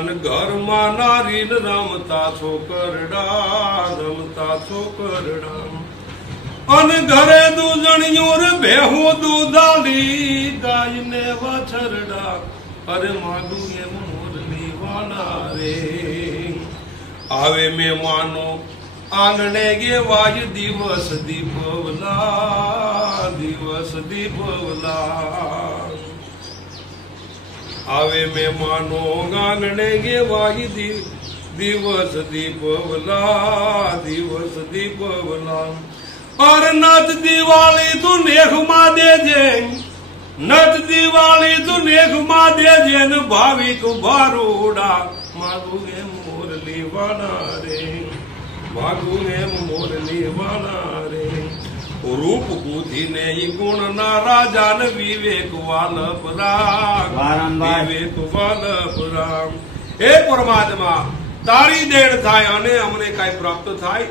અને ઘરમાં નારીને રમતા છોકરડા અને ઘરે દૂધણિયું રે ભેહું દૂધાલી ગાયને વાછરડા અરે માગું એમ મોરલી વાલા રે આવે મહેમાનો આંગણે ગે વાય દિવસ દીપવલા આવે મહેમાનો આંગણે ગે વાય દિવસ દીપવલા और नत दिवाली तू नेख मा देजे नत दिवाली तू नेख मा देजे न भाविक भारूडा मागू एम मोरली वाला रे मागू एम मोरली वाला रे रूप बुद्धि ने गुण ना राजा न विवेक वालपराम हे परमात्मा तारी देण थाय अने अमने काई प्राप्त थाय